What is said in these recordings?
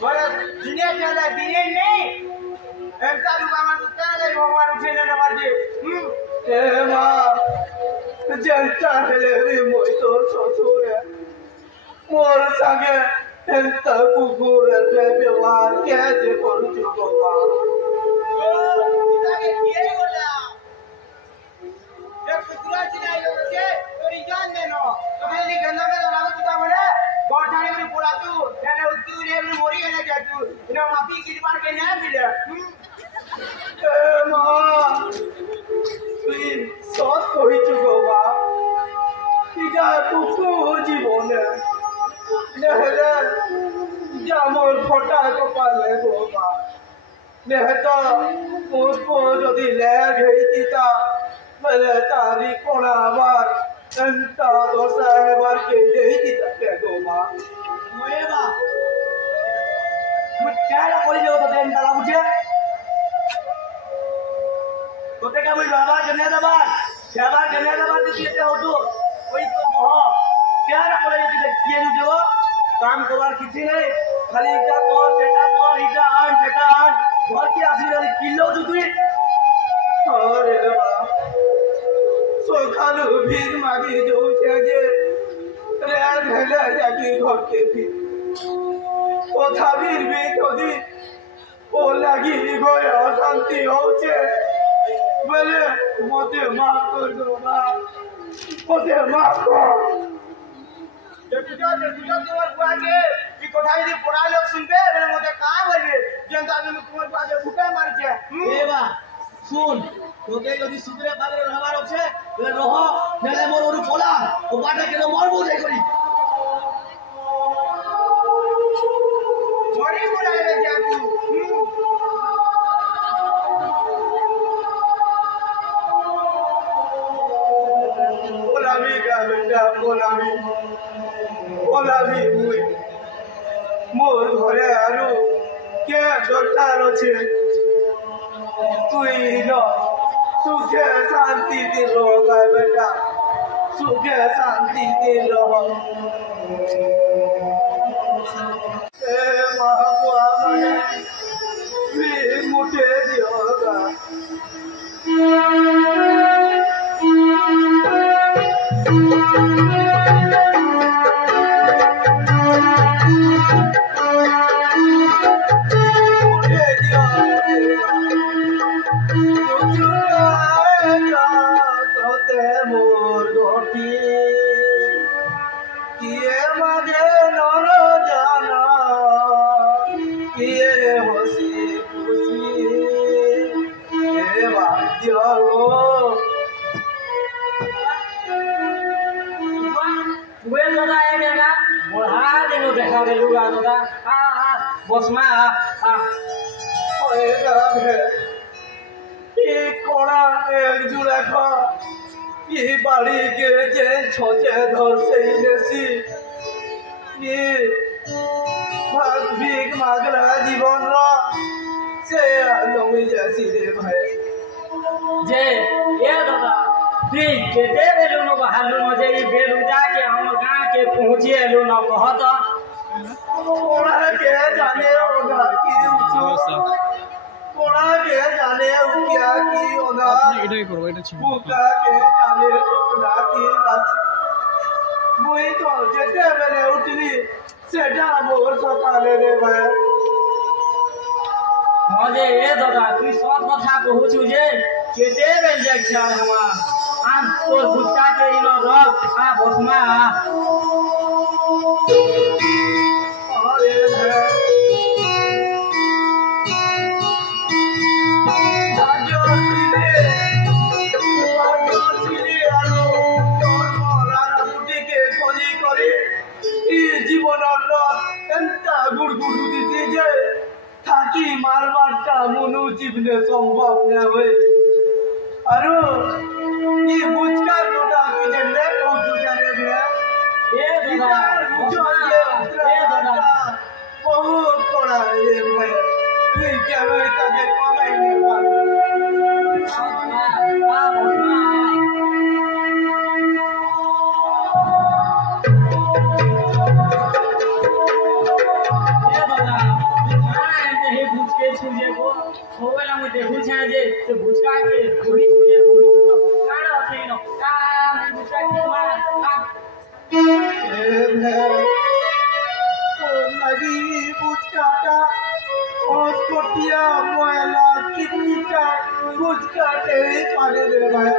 Bueno, dinia chala dinia नहीं ऐसा दुकान दुकान ले भगवान उठे ना मारजे ए मां जनता हेले रे मोय तो ससुरे मोर संगे एंता कुकुर रे व्यवहार के जे करू बाबा इताके किए बोला एक कुकुरा चिनाई के तोरी जान देनो तो खाली गंदा में लागू तुका बोले गोठाणी में पोला तू याने उसकी रे मोरी गने जा तू इना माफी की बार के ना मिले ए मां তুই সব কইছো গো মা ইটা কুকু জীবনে নেহলে জামর ফটা কপালে গো মা নেহত পুষ্প যদি লেগ হইতিতা বলে তারি কোনা আমার এন্তা দোষা এবার কে দেইতিতা কে গো মা মোয়েবা মুই কেডা কই যাও তো এন্তা লাগুছে তোতে কেমন বাবা জেনে দেবার সেবার জেনে দেবার দিতে হতো ওই তো মহ কেরা করে যদি কিয়ে দিও কাম করার কিছু নেই খালি এটা কর সেটা কর এটা আন সেটা আন ঘর কি আসি যদি কিলো তুই আরে বাবা সোখালু ভিড় মাগি যাচ্ছে যে রে ঢেলে যাবি ঘরকে ফি ও থাবির বি যদি ও লাগি গয় অশান্তি হচ্ছে বলে মতে মাফ কর দো মা মতে মাফ কর দেখুজা তোমার বুয়াকে কি কথা যদি পড়া লোক শুনবে বলে মতে কা বলবে যেটা আমি তোমার বুয়াকে ফুকা মারছে এ বা শুন তোকে যদি সুদরে পাগরে রহবার আছে বলে রহ নেলে মোর ওরু পোলা ও বাটা কেন মরবো যাই করি মরি বুড়াইলে যা তুই बोलामी मुई मोर घरे आरु के दरकार আছে তুই ন সুখে শান্তি তে রগায় বেটা সুখে শান্তি তে রহ এ মা বুয়া মানে মুঠে দিওগা बसमा कोड़ा एक जुड़ा खा ये बाड़ी के जे छोचे धर से देसी ये भाग भीख मागला जीवन रा से लोमी जैसी दे भाई जे ये दादा ठीक केते बेलु न बहालु मजे ई बेलु जाके हम गांव के पहुंचे एलु न कहत कोड़ा के जाने होगा की कोड़ा के जाने क्या की होगा এটাই করব এটা ছিল কোड़ा के जाने कोड़ा की बस মুই তো যেতে বেলে উঠলি সেটা মোর সকালে রে ভাই हां जे ए दादा তুই সব কথা কহুছু যে কেতে বেল যাচ্ছে আর हमा आन तोर गुस्सा के इनो रख आ बसमा থাকি মারবারটা মনু জীবনে সম্ভব না হয় আরো কি বুঝকার কথা কি জানলে কৌতু জানে ভাই এ দাদা বুঝো এ দাদা বহুত পড়া রে ভাই তুই কেমন তাকে কমাই নে পারো ছুঁজে গো সবেলা মুই দেখুছে যে সে বুচকা কে ঘুরি ছুঁজে কাণ আছে ন কাম বুচকা কি মা এ ভাই তোর লাগি বুচকাটা অস্কটিয়া ময়লা কিটকিটা বুচকাতে পারে রে ভাই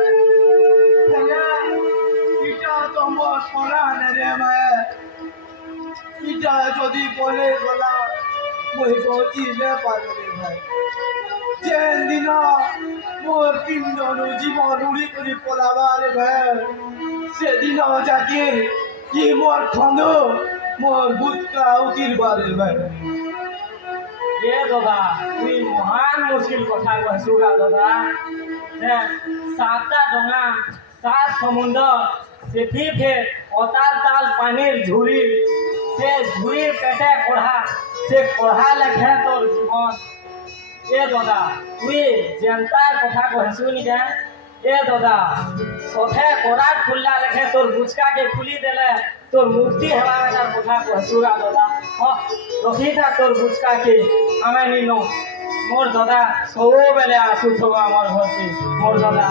এটা তোমার সরানে রে ভাই এটা যদি বলে গলা মই বচিলে পারে রে ভাই যেন দিন মোর পিণ্ডনু জীবন উড়ি করে পলাবারে ভাই সেদিন যাকে কি মোর খন্দ মোর বুটকা উকিল বারে ভাই এ দাদা তুই মহান মুশকিল কথা কইছু গা দাদা হ্যাঁ সাতটা ডঙা সাত সমুদ্র সেঠি ফের অতাল তাল পানির ঝুড়ি সে ঝুড়ির পেটে কড়া সে কড়া লেখে তোর জীবন এ দাদা তুই যেনতা কথা কইছু নিকে এ দাদা সথে কড়া খুললা লেখে তোর বুচকাকে খুলি দেলে তোর মুক্তি হেবা বেটার কথা কইছু গা দাদা রখিতা তোর বুচকাকে আমি নিনো মোর দাদা সবুবেলে আসুথব আমার ঘরকে মোর দাদা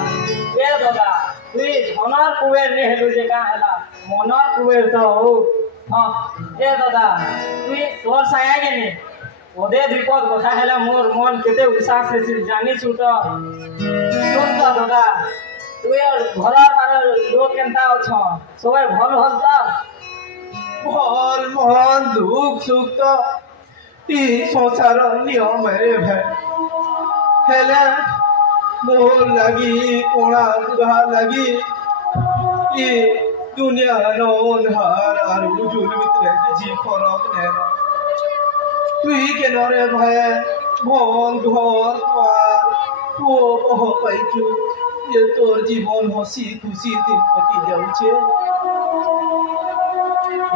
এ দাদা তুই ধনর কুবের নেহেলু যে কা হেলা মনর কুবের তো এ দাদা তুই তোর সায়া কেনে ওদে বিপদ কথা হেলা মোর মন কেতে উৎসাহ শেষিল জানিছু তো শুন তো দাদা তুই ঘরের বারের লোক কেনতা অছ সবাই ভাল হল তো ভল মন দুঃখ সুখ তো ই সংসার নিয়ম রে ভাই হেলে মোর লাগি কোণা দুরা লাগি ই দুনিয়া নহার আর উজুল ভিতরে কিছু ফরক নেই তুই কেন রে ভাই মন ঘর পার ও বহ পাইছু যে তোর জীবন হসি খুশি দিন কটি যাচ্ছে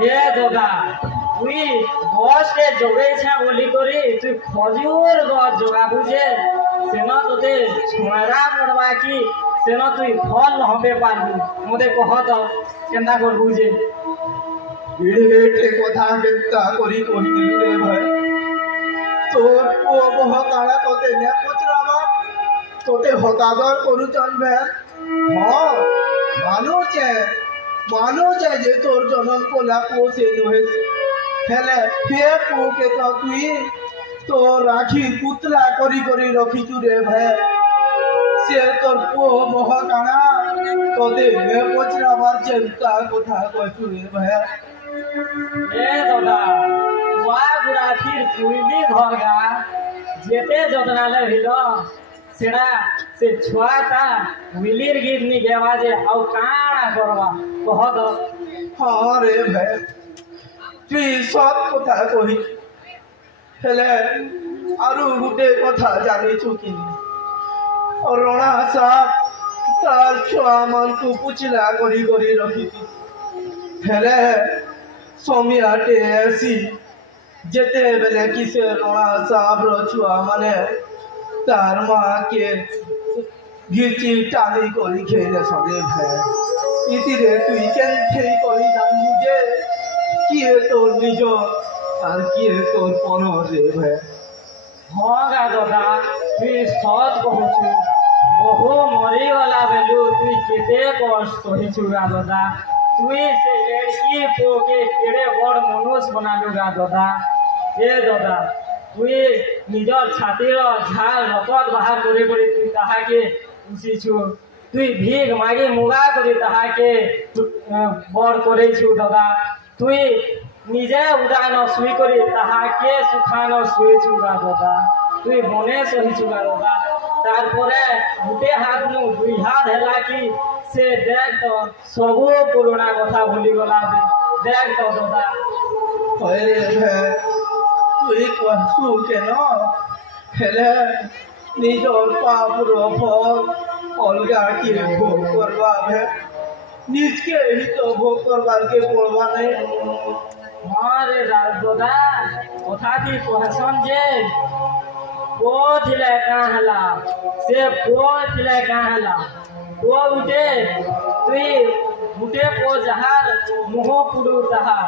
এ দাদা তুই বসে জোগাইছা বলি করি তুই খজুর গছ জোগাবু যে সেন তোতে ছড়া পড়বা কি সেন তুই ফল হবে পারবু মতে কহ তো কেনতা করবু যে এটে কথা কেনতা করি কহিলু রে ভাই তোর ও বহ কালা তোতে নে পচরাবা তোতে হতাদর করুচন ভাই মানুষে যে তোর জনম কোলা পোষে নহেছে হেলে হে পুকে তো তুই তোর রাখি পুতলা করি করি রখিছু রে ভাই সে তোর পুଅ বহ কাଣା তোতে নে পচরাবার চিন্তা কথা কইছু রে ভাই এ দাদা ওয়া গুড়াঠির পুইলি ঘরগা যেতে যত্নালে হিল সেটা সে ছুয়াটা মিলির গীত নি গেবা যে আউ কাଣା করবা কহ তো হ্যাঁ রে ভাই তুই সব কথা কহি হেলে আরু গুটে কথা জানিছু কি রଣା সাপ তার ছুয়া মানকু পুচলা করি করি রখিছি হেলে সমিয়াটে আসি যেতে বেলে কিসে রଣା সাপর ছুয়া মানে তার মাকে ঘিচি টানি করি খেলে সবে ভাই ইতিরে তুই কেন করি জানবু যে কিয়ে তোর নিজ আর কিয়ে তোর পর রে ভাই হ্যাঁ গা দাদা তুই সৎ কহুছু বহু মরিগলা বেলু তুই কেতে কষ্ট সহিছু গা দাদা তুই সে লড়কি পোকে কেড়ে বড় মনুষ বনালু গা দাদা এ দাদা তুই নিজর ছাতির ঝাল রকত বাহার করে করে তুই তাহাকে পুষিছু তুই ভিক মাগি মুগা করে তাহাকে বড় করেছু দাদা তুই নিজে উদান শুই করে তাহাকে সুখান শুয়েছু গা দাদা তুই মনে সহিছু গা দাদা তারপরে গুটে হাত নু দুই হাত হেলা কি সে দেখ তো সবু পুরোনা কথা ভুলি গলা দেখ তো দাদা হয় রে ভাই তুই কহসু কেন হেলে নিজর পাপর ফল অলগা কি ভোগ করবা ভাই নিজকে হি তো ভোগ করবার কে পড়বা নাই হ্যাঁ রে দাদা কথা কি কহসন যে পো ଥିଲେ କାଁ ହେଲା ସେ ପୁଅ ଥିଲେ କାଁ ହେଲା ପୁଅ ଗୁଟେ ତୁଇ ଗୁଟେ ପୁଅ ଯାହାର ମୁହଁ ପୁଡୁ ତାହା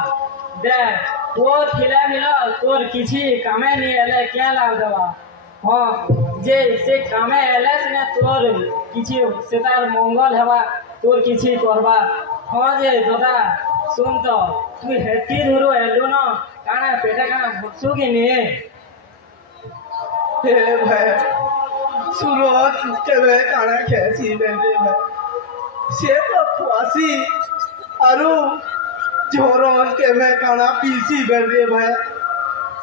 ଦେଖ ପୁଅ ଥିଲେ ମିଲ ତୋର କିଛି କାମେ ନି ହେଲେ କେଁ ଲାଗ ଦେବା हाँ जे से कामे एले सिने तोर किछि से तार मंगल हेबा तोर किछि करबा हाँ जे दादा सुन तो तू हेती धुरु एलु न काना पेटे काना भुसु कि नी हे भाई सुरत केबे काना खेसी बेंदे भाई से तो खुआसी आरु जोरन केबे काना पीसी बेंदे भाई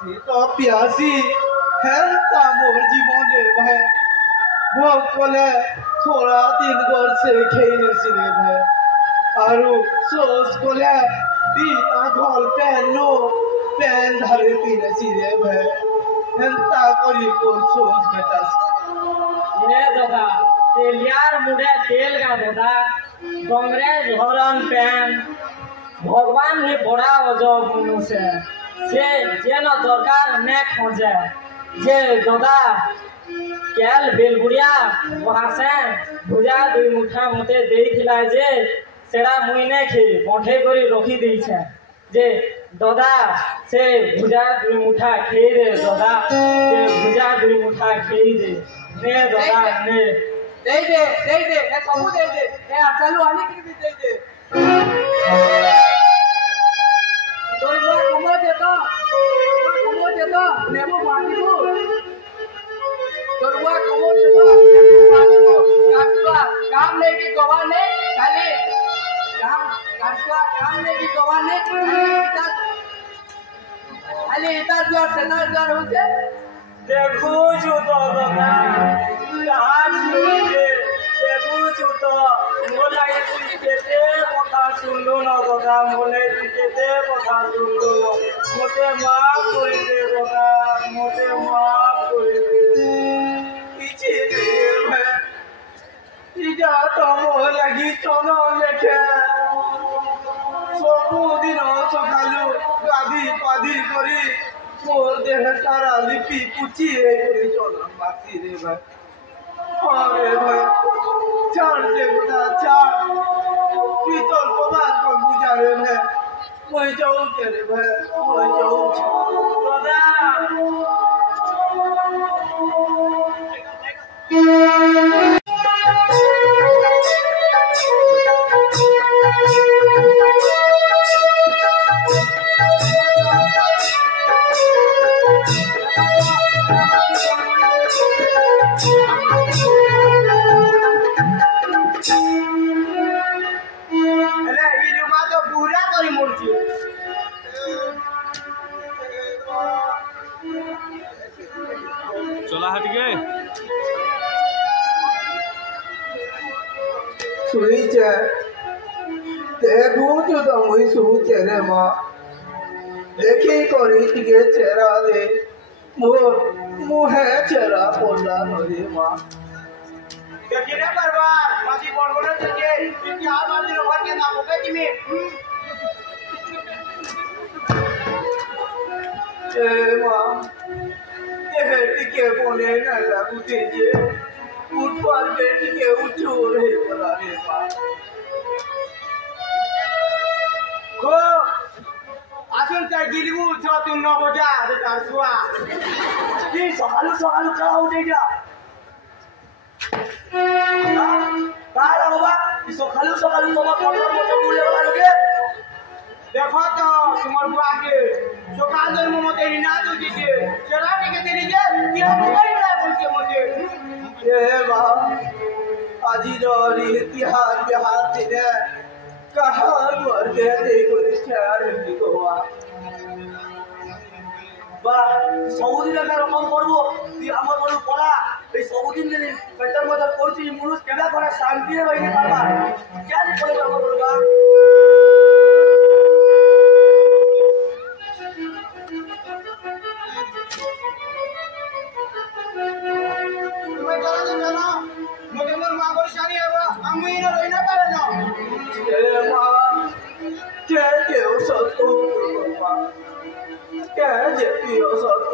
से तो पियासी हेल्ता मोर जीवन रे भाई भोग कोले थोड़ा दिन घर से खेने सिने भाई आरु सोच कोले दी आगल पेनो पेन धरे पीने सिने भाई हेल्ता करी को सोच बेटास ये दादा तेलियार मुड़े तेल का दादा डोंगरे झोरन पेन भगवान ही बड़ा अजब मनुष्य से जेन दरकार ने खोजे जे दादा केल बेलबुड़िया वहाँ से भुजा दुई मुठा मते देइथिला जे सेड़ा मुइने खी बंठे करी रखी देई छे जे दादा से भुजा दुई मुठा खेई दे दादा से भुजा दुई मुठा खेई दे ने दादा ने दे ए सबू दे ए चलो आने की दे दे तो लो कमो दे तो नेबो मानिबो तोरवा कमो दे तो मानिबो काटवा काम ले की गवाने खाली काम काटवा काम ले की गवाने खाली इधर जो सेना जो होते देखो जो तो दादा कहाँ छुटे देखो जो तो मोला ये तू केते कथा सुनलो न दादा मोले तू केते कथा सुनलो न मोते माफ करि दे दादा मोते माफ करि दे इचे दे भाई इजा तो मो लगी चलो लेके सबु दिन सकालु गाधी पाधी करी मोर देह सारा लिपि पुची रे करी चलो बाकी रे भाई अरे भाई चार देवता चार पीतल पवार को गुजारे भाई मैं जाऊँ तेरे भाई मैं जाऊँ चला हट गए सुईचे देखू तो मुई सुचे रे माँ देखी करी टिके चेहरा दे मोर मुहे चेहरा पोला रे माँ देखी रे बर्बाद माजी बड़बड़े चलके क्या बात रे भर के नाम होके जिमी ए माँ ये टिके बोले ना लागू तेजे उठवाल के टिके उठो रे बड़ा रे माँ को आसन से गिरबू छ तू 9 बजा रे तासुआ की सकालू सकालू चला उठे जा काला बाबा ई सकालू सकालू बाबा पड़ो मत बोले वाला के देखो तो तुम्हार बुआ के सकाल जन्म मते हिना दो दीजिए चला के तेरी जे क्या मोबाइल ना बोल के मुझे ए बा आजी री इतिहास बिहार से कहा वर के देखो निश्चय रे गोवा বা সৌদিন একটা রকম করবো তুই আমার বড় পড়া এই সৌদিন দিন পেটার মধ্যে করছি মানুষ কেনা করে শান্তি রে বাইরে পারবা কেন করে আমার বড় তুমি জানো জানো মগে মোর মা পরেশানি হবে আমি না রই না পারে না এ মা কে কেউ সত্য মা কে যে প্রিয় সত্য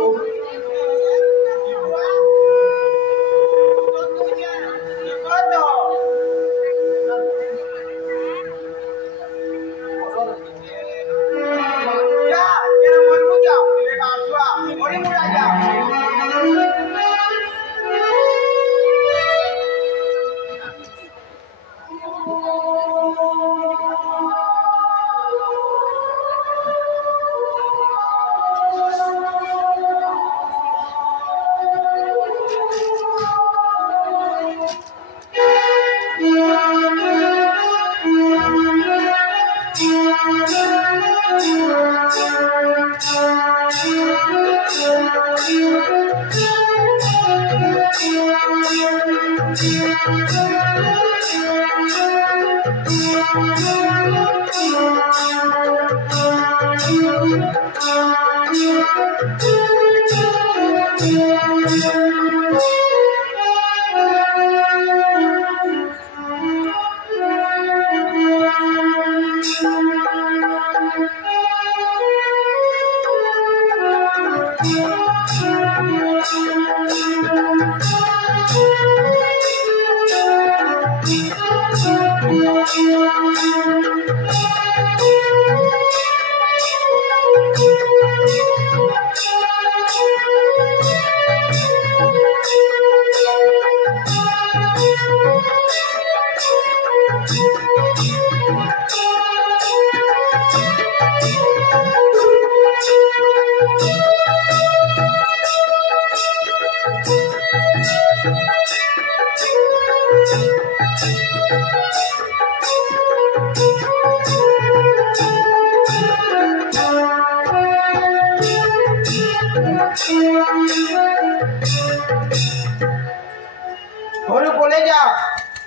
घरू बोले जा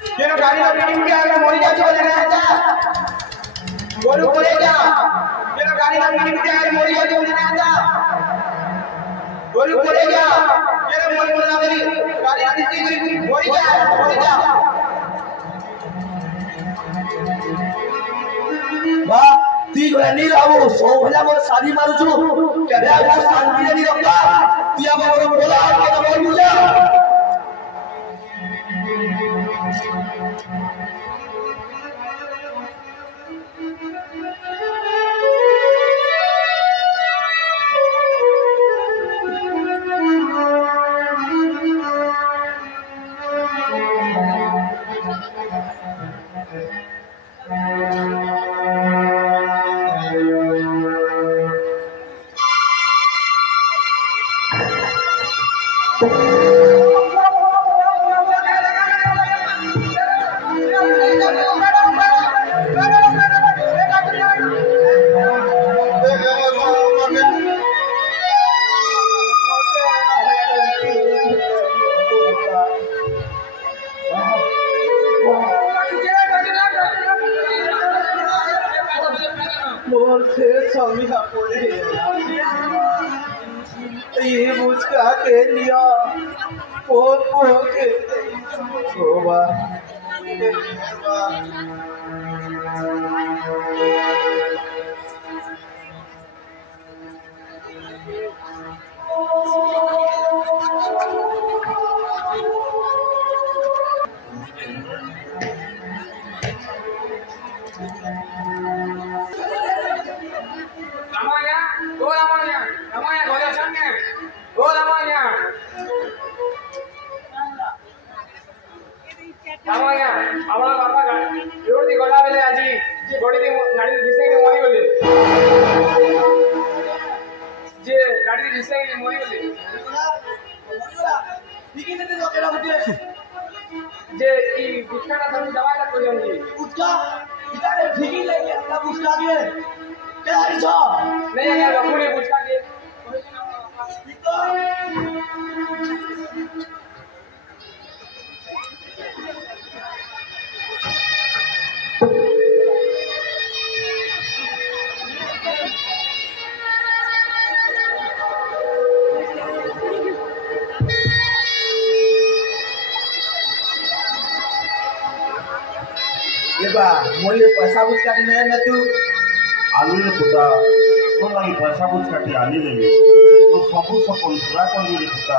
तेरे गाड़ी में गाड़ी में आगे मोरी जाती है ना जा घरू बोले जा तेरे गाड़ी में गाड़ी में आगे मोरी जाती है ना जा घरू बोले जा तेरे मोरी बोला मेरी गाड़ी आती थी मोरी जा वाह ती गणी रावो सोहला मोर शादी मारुछु केबे आगो शांति नहीं रखा ती अब मोर बोला के मोर बुझा मोर से स्वामी का बोले ये मुझका के लिया ओ के होवा मोले पैसा बुझ काटी नहीं ना तू आलू रे पुता तो लगी पैसा बुझ काटी आनी देबी तो सबु सपन पूरा कर रे पुता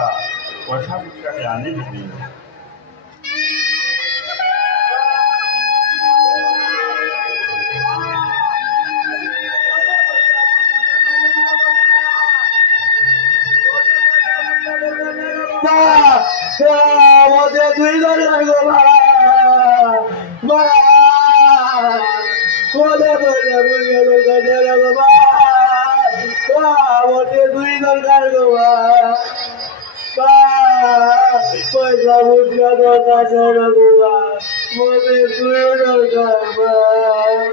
पैसा बुझ काटी आनी देबी मोदे दुई घर गो बा बोले बोले बोले बोले बाबा मोटे दुई दरकार गो पैसा बुझा दरकार गो मोटे दुई दरकार